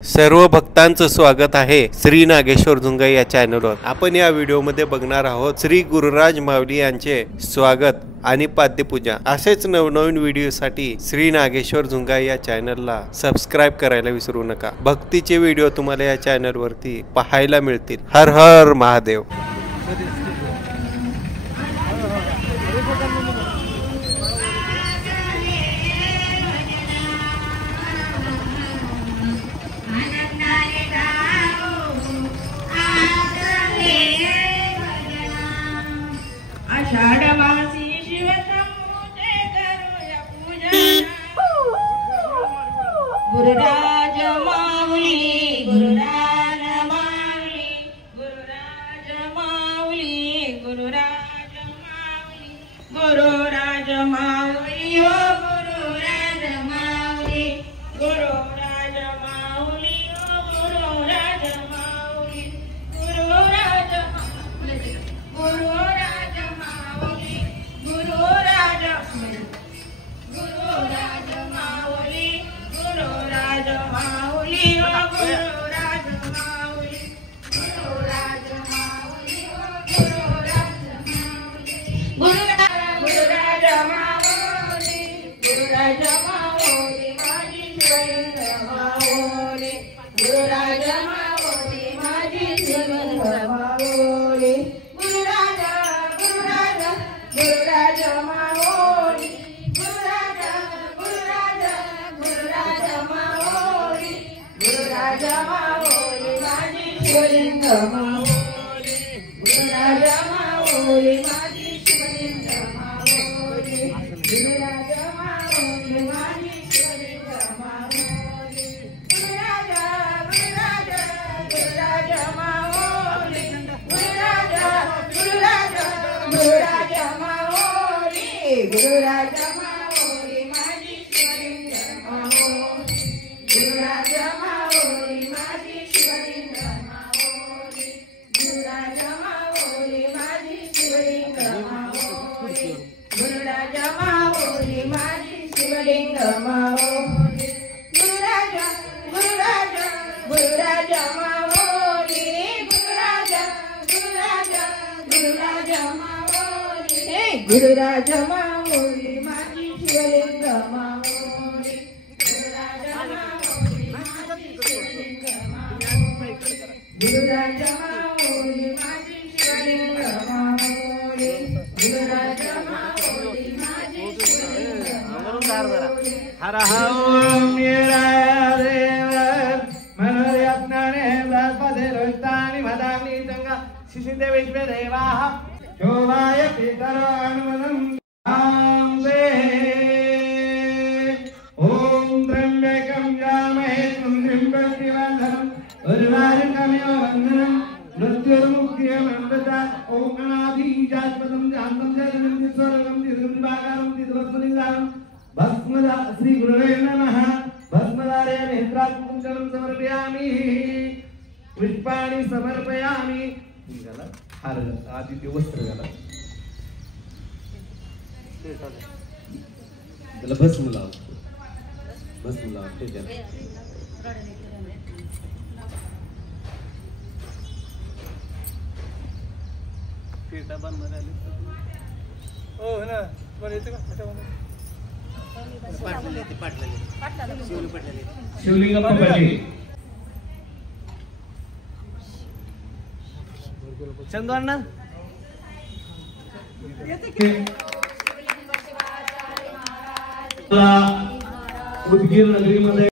सर्व भक्तांचं स्वागत आहे श्री नागेश्वर झुंगाई या चॅनलवर। आपण या व्हिडिओमध्ये बघणार आहोत श्री गुरुराज माऊली यांचे स्वागत आणि पाद्यपूजा। असेच नवनवीन व्हिडिओसाठी श्री नागेश्वर झुंगाई या चॅनलला सबस्क्राइब करायला विसरू नका। भक्तीचे व्हिडिओ तुम्हाला या चॅनलवरती पाहायला मिळतील। हर हर महादेव। आषाढ मासी शिवसंमुते करूया पूजा। गुरुराज माऊली गुरुराज माऊली गुरुराज माऊली गुरुराज माऊली गुरुराज माऊली ओ गुरुराज माऊली गुरुराज माऊली ओ गुरुराज माऊली गुरुराज गुरुराज माऊली माझी शिवलिंग माऊली गुरुराज माऊली माझी शिवलिंग माऊली गुरुराज माऊली माझी शिवलिंग माऊली गुरुराज माऊली माझी शिवलिंग माऊली हर ओम देव मनोयत्नाने ब्रह्मदे रोहितानि भदानि गंगा शिशिते विश्वे देवाः शोभाय पितरो अनुमनं नामदे ओम त्र्यंबकं यजामहे त्र्यंबकं उर्वारुकमिव वन्दनं मृत्युर्मुक्तिममृता ओम अनादिजातपदं जानतं जगन्नं स्वर्गं दीर्घं दिवस्मनिदानं भस्मदा श्री गुरुवे नमः भस्मदारे नेत्रात्मकं जलं समर्पयामि पुष्पाणि समर्पयामि हार आदित्य वस्त्र घाला त्याला भस्म लाव त्याच्यात शिवलिंगप्पा पाटील चंदू अण्णा उदगीर नगरीमध्ये